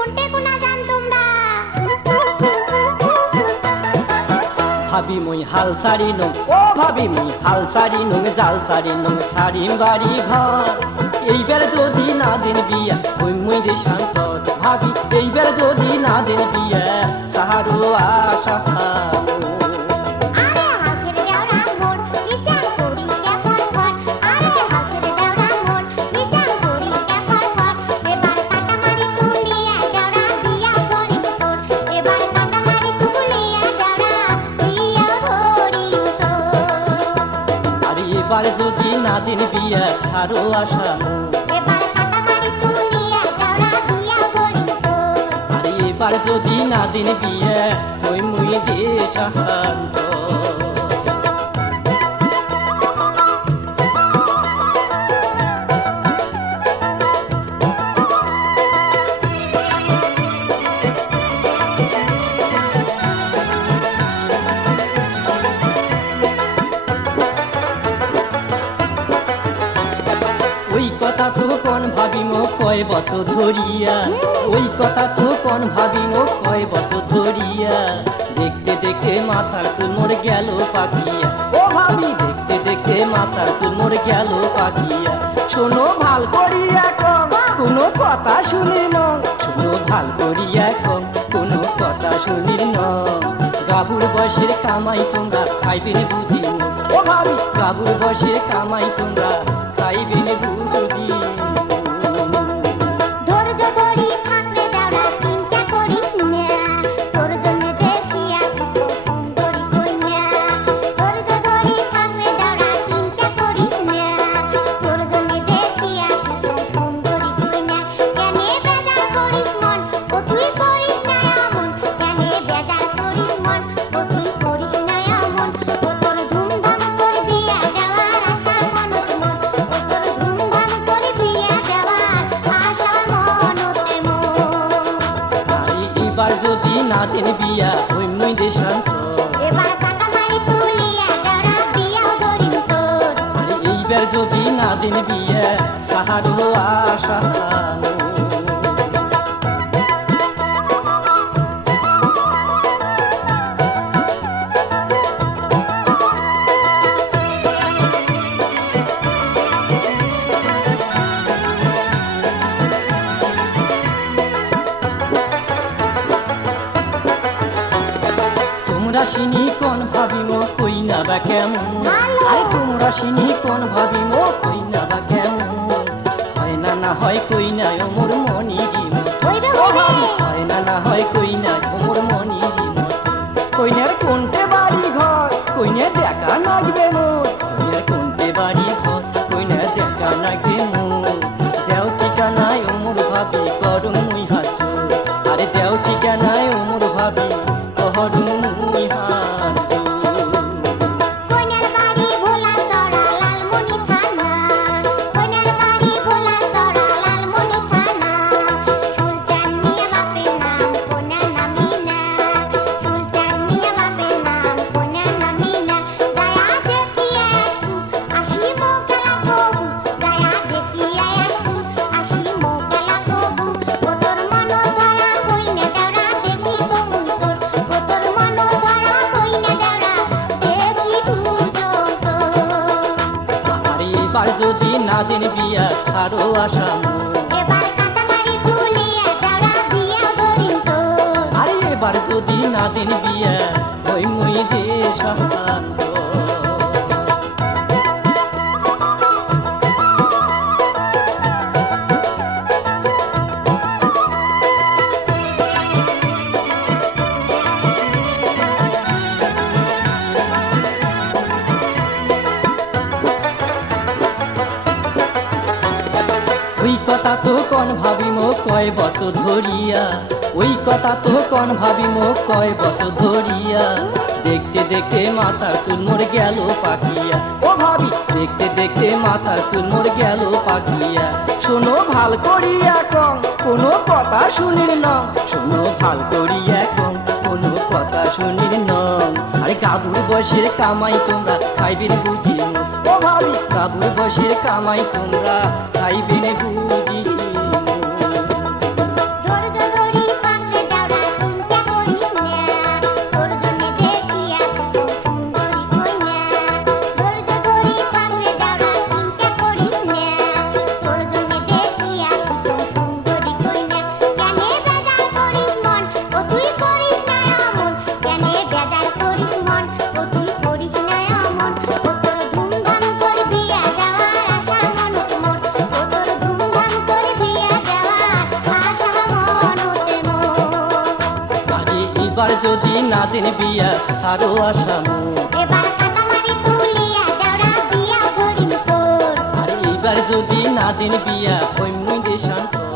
কোনটে কোনা জান তোমরা ভাবি মুই হাল সারি নং ও ভাবি মুই হাল সারি নং জাল সারি নং সারি বাড়ি ঘর এইবার যদি না দিন বিয়া হই মুই দেশান্তর ভাবি এইবার যদি না দিন বিয়া সাহারু আশা আরে হাসের দেওরা মোর বিচার করি কেমন ঘর আরে হাসের দেওরা মোর বিচার করি কেমন ঘর এবার কাটামারি তুলিয়া দেওরা বিয়া করি তোর এবার কাটামারি তুলিয়া দেওরা বিয়া করি তোর আরে এবার যদি না দিন বিয়া সারো আশা এবার কাটামারি তুলিয়া দেওরা বিয়া করি তোর আরে এবার যদি না দিন বিয়া হই মুই দেশান্তর ওই কথা তো কোন ভাবি মো কয় বছর ধরিয়া ওই কথা তো কোন ভাবি মো কয় বছর ধরিয়া দেখতে দেখতে মাথার চুল মোর গেল পাকিয়া ও ভাবি দেখতে দেখতে মাথার চুল মোর গেল পাকিয়া শোনো ভাল করিয়া কম কোনো কথা শুনি ন শোনো ভাল করিয়া কম কোনো কথা শুনি ন গাবুর বয়সের কামাই তোমরা খাইবেন বুঝি ও ভাবি গাবুর বয়সের কামাই তোমরা খাইবেন বুঝি ধৈর্য ধরি থাকলে দেওরা চিন্তা করিস না তোর জন্য দেখিয়া কত সুন্দরী কইনা ধৈর্য ধরি থাকলে দেওরা চিন্তা করিস না তোর জন্য দেখিয়া কত সুন্দরী কইনা কেনে বেজার করিস মন ও তুই করিস না এমন কেনে বেজার করিস মন ও তুই করিস না এমন ও তোর ধুমধাম করে বিয়া দেওয়ার আশা মনত মন ও তোর ধুমধাম করে বিয়া দেওয়ার আশা মনতে মন আরে এবার যদি না দিন বিয়া হই মুই দেশান্তর এবার কাটামারি তুলিয়া দেওরা বিয়াও ধরিম তোর আরে এইবার যদি না দিন বিয়া সাহারো আশা তোমরা শিনি কোন ভাবিমো কই না বা কেমন ভালো। আরে তোমরা শিনি কোন ভাবিমো কই না বা কেমন হয় না না হয় কই না ওমর মনিরি হইবে ও হইবে ভাবি হয় না না হয় কই না ওমর মনিরি কইনার কোনটে বাড়ি ঘর কইনে দেখা লাগবে মোর কইনার কোনটে বাড়ি ঘর কইনে দেখা লাগবে মোর দেও ঠিকানায় ওমর ভাবি করুম মুই হাত আরে দেও ঠিকানায় ওমর ভাবি করুম মুই হাত কইনার বাড়ি ভোলা চড়া লালমনি থানা কইনার বাড়ি ভোলা চড়া লালমনি থানা সুলতান মিয়া বাপের নাম কোনা নামিনা সুলতান মিয়া বাপের নাম কোনা নামিনা দয়া দেখিয়া আসু আসি মোগলা কবু দয়া দেখিয়া আসু আসি মোগলা কবু ও তোর মন ধরা কইনা দেওরা দেখি সমুন তোর ও তোর মন ধরা কইনা দেওরা দেখি দুজন তোর আরে এবার যদি না দিন বিয়া সারো আশা এবার কাটামারি তুলিয়া দেওরা বিয়াও ধরিম তোর আরে এবার যদি না দিন বিয়া হই মুই দেশান্তর ওই কথা তো কোন ভাবিমো কয় বছর ধরিয়া ওই কথা তো কোন ভাবিমো কয় বছর ধরিয়া দেখতে দেখতে মাথার চুল মোর গেল পাকিয়া ও ভাবি দেখতে দেখতে মাথার চুল মোর গেল পাকিয়া শোনো ভাল করিয়া কম কোনো কথা শুনির ন শোনো ভাল করিয়া কম কোনো কথা শুনির ন আরে কাবুর বসের কামাই তোমরা খাইবেন বুঝি ও ভাবি কাবুর বসের কামাই তোমরা খাইবেন বুঝি ধৈর্য ধরি যদি না দিন বিয়া সারো আসামু এবার কাটামারি তুলিয়া দেওরা বিয়া ধরিম তোর আর এইবার যদি না দিন বিয়া ওই মুই দেশান্তর